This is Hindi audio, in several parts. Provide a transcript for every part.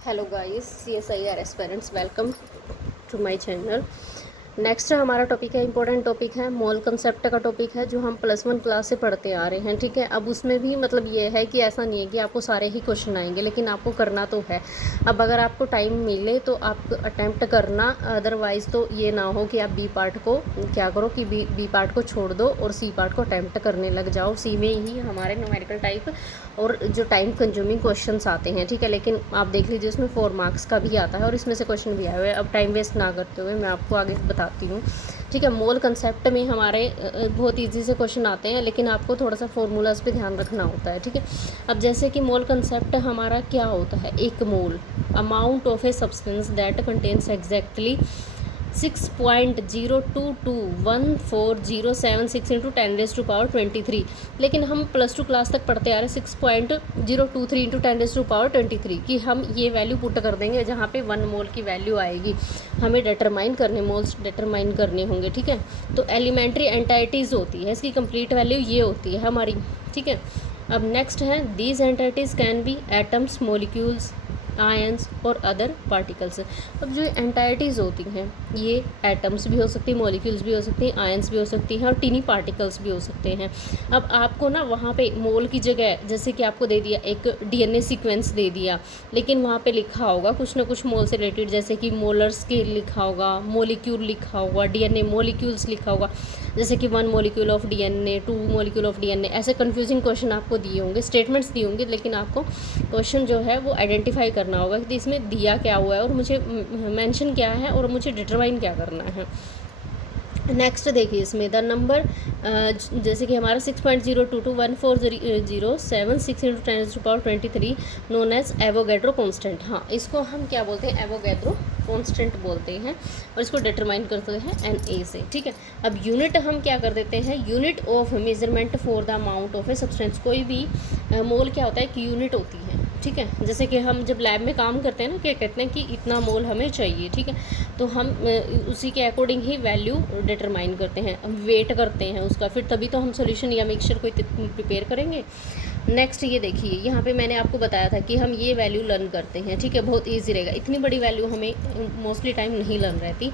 Hello guys, CSIR aspirants, welcome to my channel. Next हमारा टॉपिक है, इंपॉर्टेंट टॉपिक है, मोल कंसेप्ट का टॉपिक है जो हम +1 क्लास से पढ़ते आ रहे हैं। ठीक है, अब उसमें भी मतलब ये है कि ऐसा नहीं है कि आपको सारे ही क्वेश्चन आएंगे, लेकिन आपको करना तो है। अब अगर आपको टाइम मिले तो आप अटैम्प्ट करना, अदरवाइज़ तो ये ना हो कि आप बी पार्ट को क्या करो कि बी पार्ट को छोड़ दो और सी पार्ट को अटैम्प्ट करने लग जाओ। सी में ही हमारे न्यूमेरिकल टाइप और जो टाइम कंज्यूमिंग क्वेश्चंस आते हैं। ठीक है, लेकिन आप देख लीजिए उसमें 4 मार्क्स का भी आता है और इसमें से क्वेश्चन भी आए हुए हैं। अब टाइम वेस्ट ना करते हुए मैं आपको आगे बताती हूँ। ठीक है, मोल कंसेप्ट में हमारे बहुत इजी से क्वेश्चन आते हैं, लेकिन आपको थोड़ा सा फॉर्मूलाज पे ध्यान रखना होता है। ठीक है, अब जैसे कि मोल कंसेप्ट हमारा क्या होता है, एक mole amount of a substance that contains exactly 6.02214076 into 10⁻23। लेकिन हम +2 क्लास तक पढ़ते आ रहे 6.023 इंटू 10⁻23 की हम ये वैल्यू पुट कर देंगे जहाँ पे 1 मोल की वैल्यू आएगी। हमें डिटरमाइन करने, मोल्स डिटरमाइन करने होंगे। ठीक है, तो एलिमेंट्री एंटाइटीज़ होती है, इसकी कंप्लीट वैल्यू ये होती है हमारी। ठीक है, अब नेक्स्ट है, these एंटाइटीज़ can be atoms, molecules, ions और अदर पार्टिकल्स। अब जो एंटाइटीज़ होती हैं ये एटम्स भी हो सकती हैं, मॉलिक्यूल्स भी हो सकती हैं, आयंस भी हो सकती हैं और टीनी पार्टिकल्स भी हो सकते हैं। अब आपको ना वहाँ पे मोल की जगह जैसे कि आपको दे दिया एक DNA सीक्वेंस दे दिया, लेकिन वहाँ पे लिखा होगा कुछ ना कुछ मोल से रिलेटेड, जैसे कि मोलर स्केल लिखा होगा, मोलिक्यूल लिखा होगा, DNA मॉलिक्यूल्स लिखा होगा, जैसे कि 1 molecule of DNA, 2 molecule of DNA। ऐसे कन्फ्यूजिंग क्वेश्चन आपको दिए होंगे, स्टेटमेंट्स दिए होंगे, लेकिन आपको क्वेश्चन जो है वो आइडेंटिफाई करना होगा कि इसमें दिया क्या हुआ है और मुझे मेंशन क्या है और मुझे डिटरमाइन क्या करना है। नेक्स्ट देखिए, इसमें द नंबर जैसे कि हमारा 6.0221407 into 10⁻23 known as Avogadro constant. हाँ, इसको हम क्या बोलते हैं, एवोगैड्रो कांस्टेंट बोलते हैं और इसको डिटरमाइन करते हैं Na से। ठीक है, अब यूनिट हम क्या कर देते हैं, unit of measurement for the amount of a substance. कोई भी मोल क्या होता है कि यूनिट होती है। ठीक है, जैसे कि हम जब लैब में काम करते हैं ना, क्या कहते हैं कि इतना मोल हमें चाहिए। ठीक है, तो हम उसी के अकॉर्डिंग ही वैल्यू डिटरमाइन करते हैं, वेट करते हैं उसका, फिर तभी तो हम सॉल्यूशन या मिक्सचर कोई प्रिपेयर करेंगे। नेक्स्ट ये देखिए, यहाँ पे मैंने आपको बताया था कि हम ये वैल्यू लर्न करते हैं। ठीक है, बहुत ईजी रहेगा, इतनी बड़ी वैल्यू हमें मोस्टली टाइम नहीं लर्न रहती।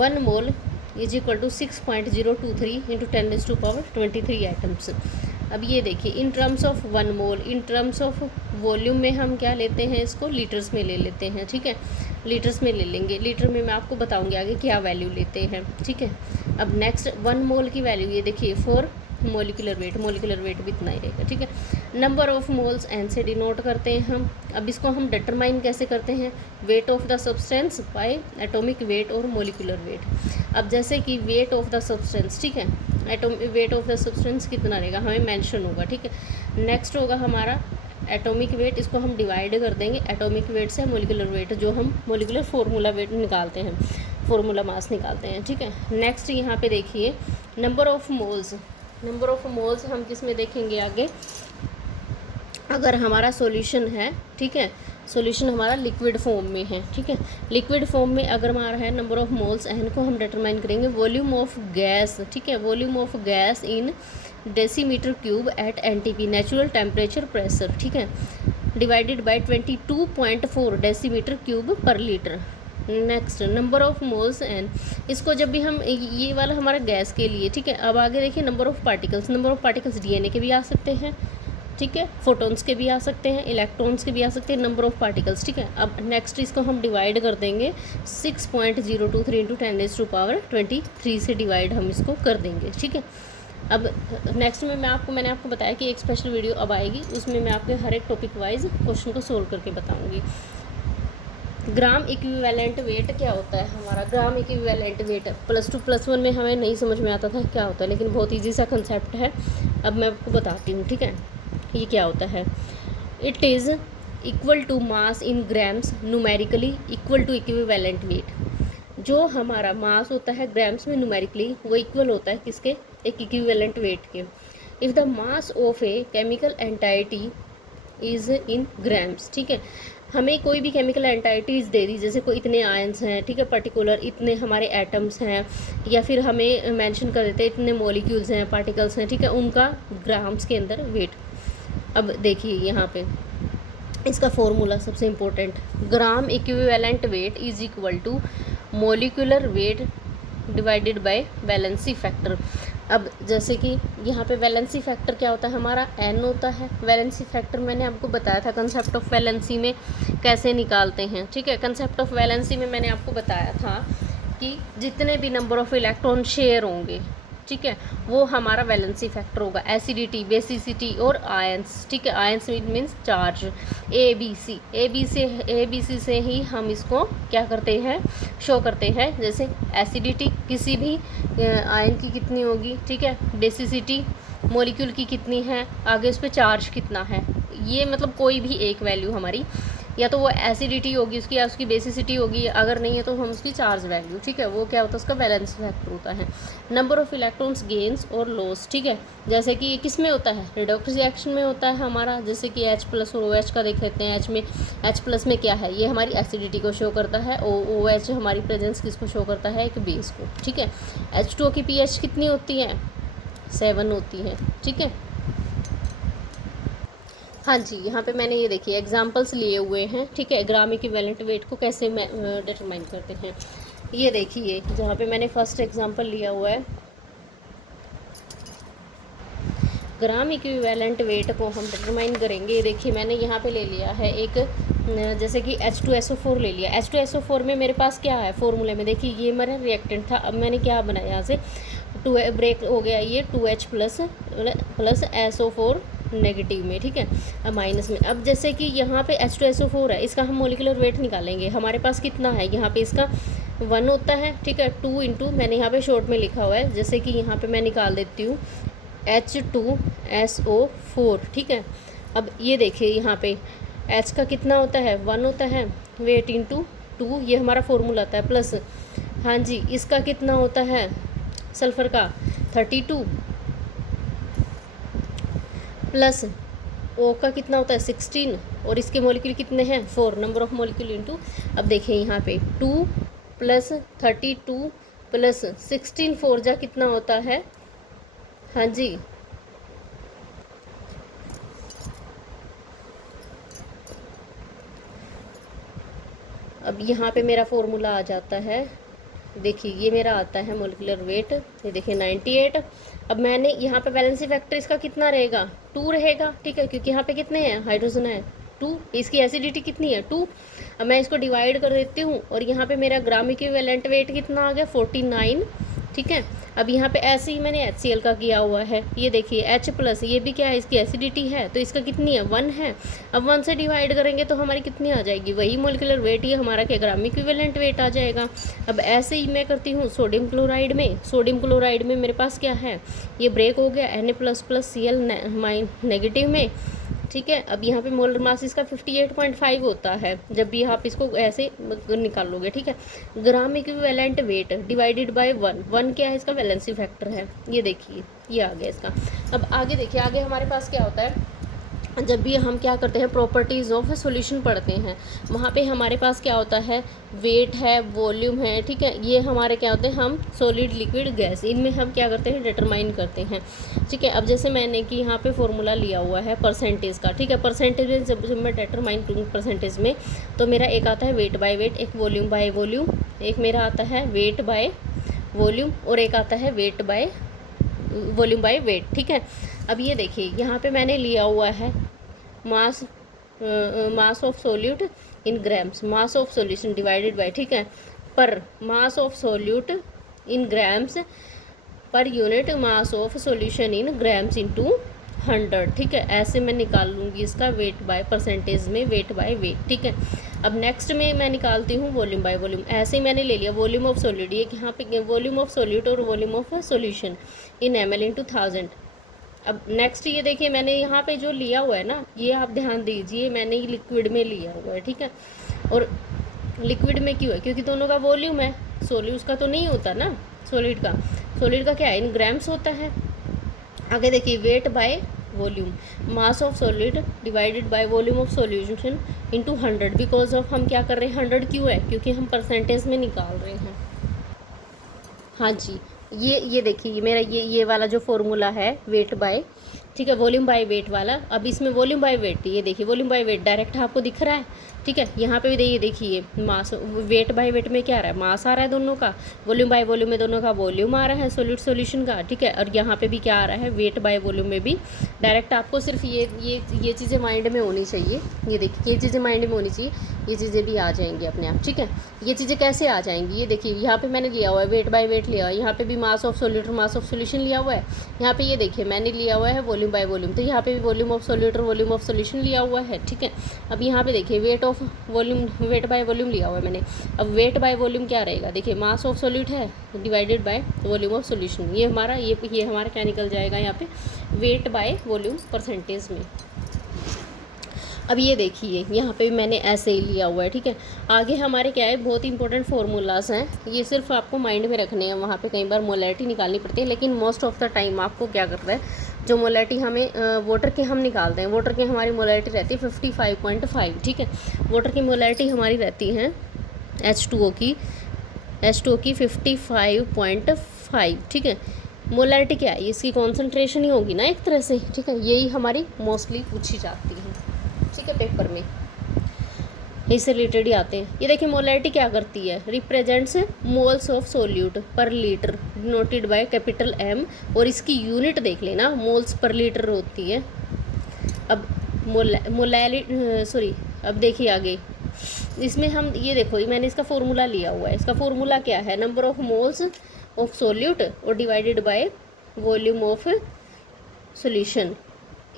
1 mole is equal to 6.023 into 10⁻23 atoms. अब ये देखिए, in terms of 1 mole, in terms of volume में हम क्या लेते हैं, इसको लीटर्स में ले लेते हैं। ठीक है, लीटर्स में ले लेंगे, लीटर में मैं आपको बताऊंगी आगे क्या वैल्यू लेते हैं। ठीक है, अब नेक्स्ट 1 मोल की वैल्यू ये देखिए 4 मोलिकुलर वेट भी इतना ही रहेगा। ठीक है, नंबर ऑफ मोल्स एन से डिनोट करते हैं हम। अब इसको हम डिटरमाइन कैसे करते हैं, weight of the substance by atomic weight और मोलिकुलर वेट। अब जैसे कि वेट ऑफ द सब्सटेंस, ठीक है, वेट ऑफ द सब्सटेंस कितना रहेगा हमें मेंशन होगा। ठीक है, नेक्स्ट होगा हमारा एटॉमिक वेट, इसको हम डिवाइड कर देंगे एटॉमिक वेट से मोलिकुलर वेट, जो हम मोलिकुलर फार्मूला वेट निकालते हैं, फार्मूला मास निकालते हैं। ठीक है, नेक्स्ट यहाँ पे देखिए number of moles, number of moles हम किस में देखेंगे आगे, अगर हमारा सॉल्यूशन है। ठीक है, सॉल्यूशन हमारा लिक्विड फॉर्म में है। ठीक है, लिक्विड फॉर्म में अगर हमारा है नंबर ऑफ मोल्स एन को हम डिटरमाइन करेंगे वॉल्यूम ऑफ गैस। ठीक है, volume of gas in decimetre cube at NTP natural temperature pressure. ठीक है, divided by 22.4 decimetre cube per litre. Next number of moles N, इसको जब भी हम ये वाला हमारा गैस के लिए। ठीक है, अब आगे देखिए number of particles, number of particles DNA के भी आ सकते हैं। ठीक है, फोटोन्स के भी आ सकते हैं, इलेक्ट्रॉन्स के भी आ सकते हैं, नंबर ऑफ पार्टिकल्स। ठीक है, अब नेक्स्ट इसको हम डिवाइड कर देंगे 6.023 इंटू 10⁻23 से डिवाइड हम इसको कर देंगे। ठीक है, अब नेक्स्ट में मैंने आपको बताया कि एक स्पेशल वीडियो अब आएगी, उसमें मैं आपके हर एक टॉपिक वाइज क्वेश्चन को सोल्व करके बताऊंगी। ग्राम इक्विवेलेंट वेट क्या होता है हमारा, ग्राम इक्विवेलेंट वेट +2 +1 में हमें नहीं समझ में आता था क्या होता है, लेकिन बहुत ईजी सा कंसेप्ट है, अब मैं आपको बताती हूँ। ठीक है, ये क्या होता है, it is equal to mass in grams numerically equal to equivalent weight. जो हमारा मास होता है ग्राम्स में न्यूमेरिकली, वो इक्वल होता है किसके, एक इक्विवेलेंट वेट के। If the mass of a chemical entity is in grams. ठीक है, हमें कोई भी केमिकल एंटाइटीज़ दे दी, जैसे कोई इतने आयंस हैं। ठीक है, पर्टिकुलर इतने हमारे एटम्स हैं, या फिर हमें मेंशन कर देते हैं इतने मॉलिक्यूल्स हैं, पार्टिकल्स हैं। ठीक है, उनका ग्राम्स के अंदर वेट। अब देखिए यहाँ पे इसका फॉर्मूला सबसे important, gram equivalent weight is equal to molecular weight divided by valency factor. अब जैसे कि यहाँ पे वैलेंसी फैक्टर क्या होता है हमारा, n होता है। वैलेंसी फैक्टर मैंने आपको बताया था कंसेप्ट ऑफ वैलेंसी में कैसे निकालते हैं, ठीक है। कंसेप्ट ऑफ वैलेंसी में मैंने आपको बताया था कि जितने भी नंबर ऑफ इलेक्ट्रॉन शेयर होंगे, ठीक है, वो हमारा वैलेंसी फैक्टर होगा। एसिडिटी, बेसिसिटी और आयंस, ठीक है। Ions means charge. A B C से ही हम इसको क्या करते हैं, शो करते हैं। जैसे एसिडिटी किसी भी आयन की कितनी होगी, ठीक है। बेसिसिटी मॉलिक्यूल की कितनी है, आगे उस पर चार्ज कितना है, ये मतलब कोई भी एक वैल्यू हमारी, या तो वो एसिडिटी होगी उसकी या उसकी बेसिसिटी होगी, अगर नहीं है तो हम उसकी चार्ज वैल्यू, ठीक है, वो क्या होता है उसका वैलेंस फैक्टर होता है। नंबर ऑफ इलेक्ट्रॉन्स गेन्स और लॉस, ठीक है। जैसे कि ये किस में होता है, रिडॉक्स रिएक्शन में होता है हमारा। जैसे कि H+ और OH का देख लेते हैं। H+ में क्या है, ये हमारी एसिडिटी को शो करता है। OH हमारी प्रेजेंस किसको शो करता है, एक बेस को, ठीक है। H2O की pH कितनी होती है, 7 होती है, ठीक है। हाँ जी, यहाँ पे मैंने ये देखिए एग्जांपल्स लिए हुए हैं, ठीक है। ग्राम इक्विवेलेंट वेट को कैसे डिटरमाइन करते हैं, ये देखिए जहाँ पे मैंने फर्स्ट एग्जांपल लिया हुआ है। ग्राम इक्विवेलेंट वेट को हम डिटरमाइन करेंगे। देखिए मैंने यहाँ पे ले लिया है एक, जैसे कि H2SO4 ले लिया। H2SO4 में मेरे पास क्या है फॉर्मूले में, देखिए ये मेरा रिएक्टेंट था। अब मैंने क्या बनाया, यहाँ से 2 ब्रेक हो गया ये 2H प्लस SO4 नेगेटिव में, ठीक है, अब माइनस में। अब जैसे कि यहाँ पे H2SO4 है, इसका हम मोलिकुलर वेट निकालेंगे। हमारे पास कितना है, यहाँ पे इसका 1 होता है, ठीक है। 2 इंटू मैंने यहाँ पे शॉर्ट में लिखा हुआ है, जैसे कि यहाँ पे मैं निकाल देती हूँ H2SO4, ठीक है। अब ये देखिए यहाँ पे H का कितना होता है, 1 होता है, वेट इंटू 2, ये हमारा फॉर्मूला आता है, प्लस हाँ जी इसका कितना होता है सल्फ़र का 32, प्लस O का कितना होता है 16, और इसके मॉलिक्यूल कितने हैं 4, नंबर ऑफ मॉलिक्यूल इंटू। अब देखिए यहाँ पे 2 प्लस 32 प्लस 16, 4 जा कितना होता है, हाँ जी अब यहाँ पे मेरा फॉर्मूला आ जाता है। देखिए ये मेरा आता है मोलिकुलर वेट, ये देखिए 98। अब मैंने यहाँ पे वैलेंसी फैक्टर इसका कितना रहेगा, 2 रहेगा, ठीक है, क्योंकि यहाँ पे कितने हैं हाइड्रोजन है 2, इसकी एसिडिटी कितनी है 2। अब मैं इसको डिवाइड कर देती हूँ, और यहाँ पे मेरा ग्राम इक्विवेलेंट वेट कितना आ गया 49, ठीक है। अब यहाँ पे ऐसे ही मैंने HCl का किया हुआ है, ये देखिए H+, ये भी क्या है इसकी एसिडिटी है, तो इसका कितनी है 1 है। अब 1 से डिवाइड करेंगे तो हमारी कितनी आ जाएगी, वही मोलिकुलर वेट, ये हमारा क्या ग्राम इक्विवेलेंट वेट आ जाएगा। अब ऐसे ही मैं करती हूँ सोडियम क्लोराइड में। सोडियम क्लोराइड में मेरे पास क्या है, ये ब्रेक हो गया Na++Cl नेगेटिव में, ठीक है। अब यहाँ पे मोलर मास इसका 58.5 होता है, जब भी आप इसको ऐसे निकालोगे, ठीक है। ग्राम इक्विवेलेंट वेट डिवाइडेड बाय 1 क्या है इसका वैलेंसी फैक्टर है, ये देखिए ये आ गया इसका। अब आगे देखिए, आगे हमारे पास क्या होता है, जब भी हम क्या करते हैं प्रॉपर्टीज़ ऑफ सॉल्यूशन पढ़ते हैं, वहाँ पे हमारे पास क्या होता है वेट है, वॉल्यूम है, ठीक है। ये हमारे क्या होते हैं, हम सॉलिड लिक्विड गैस, इनमें हम क्या करते हैं डिटरमाइन करते हैं, ठीक है। अब जैसे मैंने कि यहाँ पे फॉर्मूला लिया हुआ है परसेंटेज का, ठीक है। परसेंटेज में जब मैं डिटरमाइन करूँ परसेंटेज में, तो मेरा एक आता है वेट बाय वेट, एक वॉल्यूम बाय वॉल्यूम, एक मेरा आता है वेट बाय वॉल्यूम, और एक आता है weight by volume by weight, ठीक है। अब ये देखिए यहाँ पे मैंने लिया हुआ है mass of solute in grams, mass of solution divided by, ठीक है, पर mass of solute in grams per unit mass of solution in grams into 100, ठीक है। ऐसे मैं निकाल लूँगी इसका वेट बाय परसेंटेज में वेट बाय वेट, ठीक है। अब नेक्स्ट में मैं निकालती हूँ वॉल्यूम बाय वॉल्यूम। ऐसे ही मैंने ले लिया वॉल्यूम ऑफ सॉलिड, ये यहाँ पे वॉल्यूम ऑफ सॉलिड और volume of solution in ml into 1000। अब नेक्स्ट ये देखिए मैंने यहाँ पे जो लिया हुआ है ना, ये आप ध्यान दीजिए, मैंने ये लिक्विड में लिया हुआ है, ठीक है। और लिक्विड में क्यों है, क्योंकि दोनों का वॉल्यूम है, सॉलिड उसका तो नहीं होता ना, सॉलिड का क्या है इन ग्राम्स होता है। आगे देखिए weight by volume, mass of solid divided by volume of solution into 100, because of हम क्या कर रहे हैं 100 क्यों है, क्योंकि हम परसेंटेज में निकाल रहे हैं। हाँ जी ये देखिए मेरा ये वाला जो फॉर्मूला है वेट बाय ठीक है, वॉल्यूम बाय वेट वाला। अब इसमें वॉल्यूम बाय वेट, ये देखिए वॉल्यूम बाय वेट डायरेक्ट आपको दिख रहा है, ठीक है। यहाँ पे भी देखिए मास, वेट बाय वेट में क्या आ रहा है, मास आ रहा है दोनों का, वॉल्यूम बाय वॉल्यूम में दोनों का वॉल्यूम आ रहा है सोल्यूट सॉल्यूशन का, ठीक है। और यहाँ पे भी क्या आ रहा है, वेट बाय वॉल्यूम में भी डायरेक्ट आपको सिर्फ ये चीज़ें माइंड में होनी चाहिए। ये देखिए ये चीज़ें माइंड में होनी चाहिए, ये चीज़ें भी आ जाएंगी अपने आप, ठीक है। ये चीज़ें कैसे आ जाएंगी, ये देखिए यहाँ पे मैंने लिया हुआ है वेट बाय वेट लिया हुआ है, यहाँ पे भी mass of solute mass of solution लिया हुआ है, यहाँ पे ये देखिए मैंने लिया हुआ है वॉल्यूम बाय वॉल्यूम, तो यहाँ पे भी volume of solute volume of solution लिया हुआ है, ठीक है। अब यहाँ पे देखिए weight of volume, weight by volume लिया हुआ है मैंने। अब वेट बाय वॉल्यूम क्या रहेगा, देखिए मास ऑफ सोल्यूट है divided by volume of solution, ये हमारा क्या निकल जाएगा यहाँ पे, वेट बाय वॉल्यूम परसेंटेज में। अब ये देखिए यहाँ पे भी मैंने ऐसे ही लिया हुआ है, ठीक है। आगे हमारे क्या है, बहुत इंपॉर्टेंट फार्मूलाज हैं, ये सिर्फ आपको माइंड में रखने हैं। वहाँ पे कई बार मोलैरिटी निकालनी पड़ती है, लेकिन मोस्ट ऑफ द टाइम आपको क्या करता है, जो मोलैरिटी हमें वाटर के हम निकालते हैं, वाटर के हमारी मोलैरिटी रहती है 55.5, ठीक है। वाटर की मोलैरिटी हमारी रहती है H2O की 55.5, ठीक है। मोलैरिटी क्या है, इसकी कॉन्सेंट्रेशन ही होगी ना एक तरह से, ठीक है। यही हमारी मोस्टली पूछी जाती है, ठीक है, पेपर में इससे रिलेटेड ही आते हैं। ये देखिए मोलैरिटी क्या करती है, रिप्रेजेंट्स मोल्स ऑफ सोल्यूट पर litre denoted by capital M, और इसकी यूनिट देख लेना मोल्स पर लीटर होती है। अब अब देखिए आगे इसमें हम ये देखो, मैंने इसका फॉर्मूला लिया हुआ है, इसका फॉर्मूला क्या है, number of moles of solute और divided by volume of solution,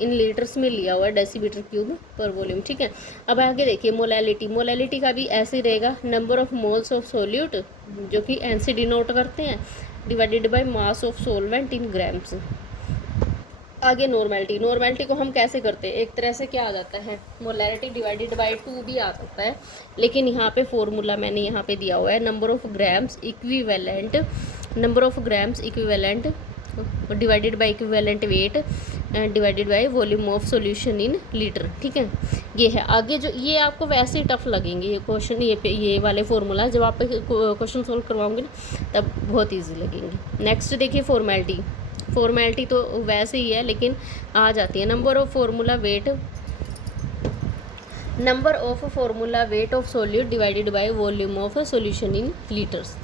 in litres में लिया हुआ है डेसीमीटर क्यूब पर वॉल्यूम, ठीक है। अब आगे देखिए मोलैलिटी का भी ऐसे ही रहेगा, number of moles of solute जो कि N से डिनोट करते हैं, divided by mass of solvent in grams. आगे नॉर्मेलिटी को हम कैसे करते हैं, एक तरह से क्या आ जाता है, मोलैरिटी डिवाइडेड बाय 2 भी आ सकता है, लेकिन यहाँ पे फॉर्मूला मैंने यहाँ पे दिया हुआ है, number of grams equivalent divided by equivalent weight divided by volume of solution in litre, ठीक है। ये है आगे जो, ये आपको वैसे ही टफ लगेंगे ये क्वेश्चन, ये वाले फॉर्मूला जब आप क्वेश्चन सोल्व करवाओगे ना तब बहुत ईजी लगेंगे। नेक्स्ट देखिए फॉर्मेलिटी तो वैसे ही है, लेकिन आ जाती है, number of formula weight of solute divided by volume of solution in litres.